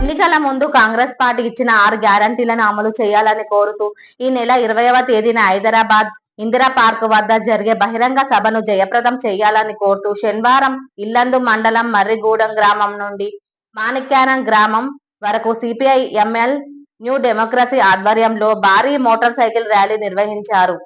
ఎన్నికల ముందు కాంగ్రెస్ పార్టీ ఇచ్చిన 6 గ్యారంటీలను అమలు చేయాలని కోరుతూ ఈ నెల 20వ తేదీన హైదరాబాద్ ఇందిరా పార్క్ వద్ద జరిగే బహిరంగ సభను జయప్రదం చేయాలని కోరుతూ శనివారం ఇల్లందు మండలం మర్రిగూడెం గ్రామం నుండి మాణిక్యారం గ్రామం వరకు సిపిఐ ఎంఎల్ న్యూ డెమోక్రసీ ఆధ్వర్యంలో భారీ మోటార్ సైకిల్ ర్యాలీ నిర్వహించారు.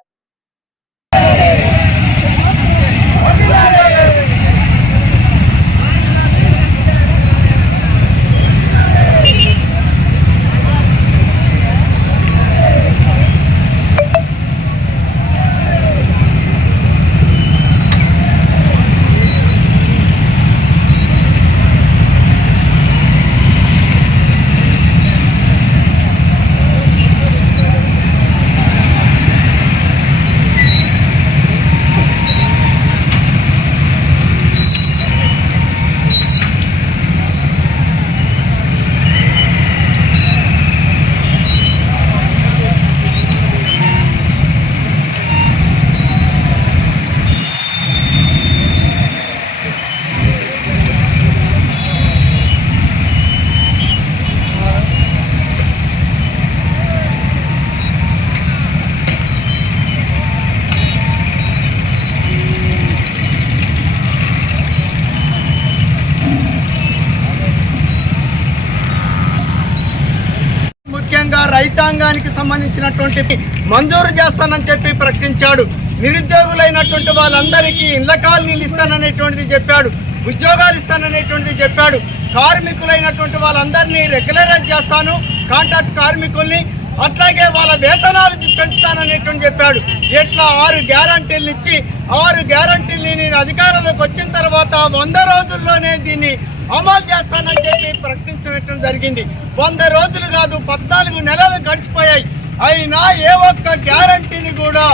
రైతాంగానికి సంబంధించినటువంటి మంజూరు చేస్తానని చెప్పి ప్రకటించాడు. నిరుద్యోగులైనటువంటి వాళ్ళందరికీ ఇళ్ల కాలనీలు ఇస్తాననేటువంటిది చెప్పాడు. ఉద్యోగాలు ఇస్తాననేటువంటిది చెప్పాడు. కార్మికులైనటువంటి వాళ్ళందరినీ రెగ్యులరైజ్ చేస్తాను, కాంట్రాక్ట్ కార్మికుల్ని, అట్లాగే వాళ్ళ వేతనాలు పెంచుతాననేటువంటి చెప్పాడు. ఇట్లా 6 గ్యారంటీలు ఇచ్చి 6 గ్యారంటీల్ని నేను అధికారంలోకి వచ్చిన తర్వాత 100 రోజుల్లోనే దీన్ని అమలు చేస్తానని చెప్పి ప్రకటించడం జరిగింది. 100 రోజులు కాదు, 14 నెలలు గడిచిపోయాయి. అయినా ఏ ఒక్క గ్యారంటీని కూడా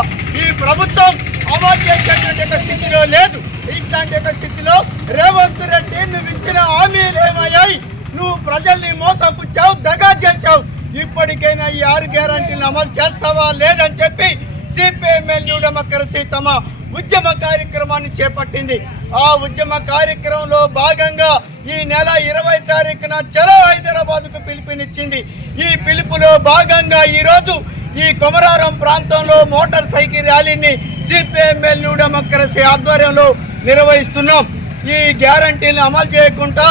ఈ ప్రభుత్వం అమలు చేసేటువంటి స్థితిలో లేదు. ఇట్లాంటి స్థితిలో రేవంత్ రెడ్డి నువ్వు ఇచ్చిన హామీలు ఏమయ్యాయి? నువ్వు ప్రజల్ని మోసపుచ్చావు, దగా చేశావు. ఇప్పటికైనా ఈ 6 గ్యారంటీలను అమలు చేస్తావా లేదని చెప్పి సిపిఎంఎల్ న్యూ డెమోక్రసీ తమ ఉద్యమ కార్యక్రమాన్ని చేపట్టింది. ఆ ఉద్యమ కార్యక్రమంలో భాగంగా ఈ నెల 20వ తారీఖున చలో హైదరాబాద్ కు పిలుపునిచ్చింది. ఈ పిలుపులో భాగంగా ఈరోజు ఈ కొమరారం ప్రాంతంలో మోటార్ సైకిల్ ర్యాలీని సిపిఎంఎల్ న్యూ డెమోక్రసీ ఆధ్వర్యంలో నిర్వహిస్తున్నాం. ఈ గ్యారంటీని అమలు చేయకుండా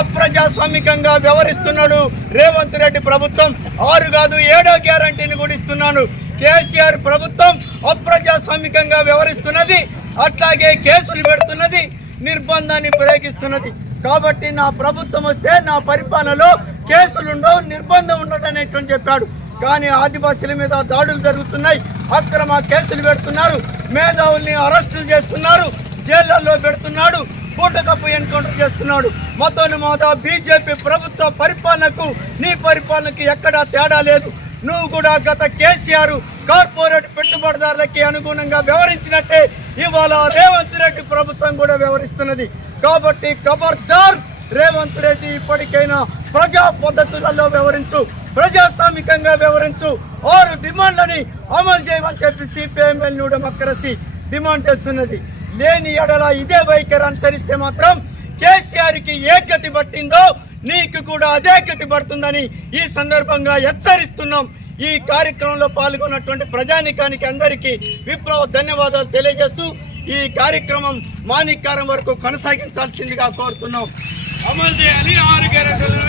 అప్రజాస్వామికంగా వ్యవహరిస్తున్నాడు రేవంత్ రెడ్డి ప్రభుత్వం. 6 కాదు 7వ గ్యారంటీని కూడా ఇస్తున్నాను. కేసీఆర్ ప్రభుత్వం అప్రజాస్వామికంగా వ్యవహరిస్తున్నది, అట్లాగే కేసులు పెడుతున్నది, నిర్బంధాన్ని ప్రయోగిస్తున్నది. కాబట్టి నా ప్రభుత్వం వస్తే నా పరిపాలనలో కేసులుండవు, నిర్బంధం ఉండదు అనేటువంటి చెప్పాడు. కానీ ఆదివాసీల మీద దాడులు జరుగుతున్నాయి, అక్రమ కేసులు పెడుతున్నారు, మేధావుల్ని అరెస్టులు చేస్తున్నారు, జైళ్లలో పెడుతున్నాడు, పూటకప్పు ఎన్కౌంటర్ చేస్తున్నాడు. మతోన్మాద బీజేపీ ప్రభుత్వ పరిపాలనకు నీ పరిపాలనకు ఎక్కడా తేడా లేదు. నువ్వు కూడా గత కేసీఆర్ కార్పొరేట్ పెట్టుబడిదారులకి అనుగుణంగా వ్యవహరించినట్టే ఇవాళ రేవంత్ రెడ్డి ప్రభుత్వం కూడా వ్యవహరిస్తున్నది. కాబట్టి ఖబర్దార్ రేవంత్ రెడ్డి, ఇప్పటికైనా ప్రజా పద్ధతులలో వ్యవహరించు, ప్రజాస్వామికంగా వ్యవహరించు, 6 డిమాండ్లని అమలు చేయమని చెప్పి సిపిఎంఎల్ న్యూ డెమోక్రసీ డిమాండ్ చేస్తున్నది. లేని ఎడల ఇదే వైఖరి అనుసరిస్తే మాత్రం కేసీఆర్కి ఏ గతి పట్టిందో నీకు కూడా అదే గతి పడుతుందని ఈ సందర్భంగా హెచ్చరిస్తున్నాం. ఈ కార్యక్రమంలో పాల్గొన్నటువంటి ప్రజానికానికి అందరికీ విప్లవ ధన్యవాదాలు తెలియజేస్తూ ఈ కార్యక్రమం మాణిక్యారం వరకు కొనసాగించాల్సిందిగా కోరుతున్నాం. అమలు చేయాలి 6 గ్యారెంటీలు.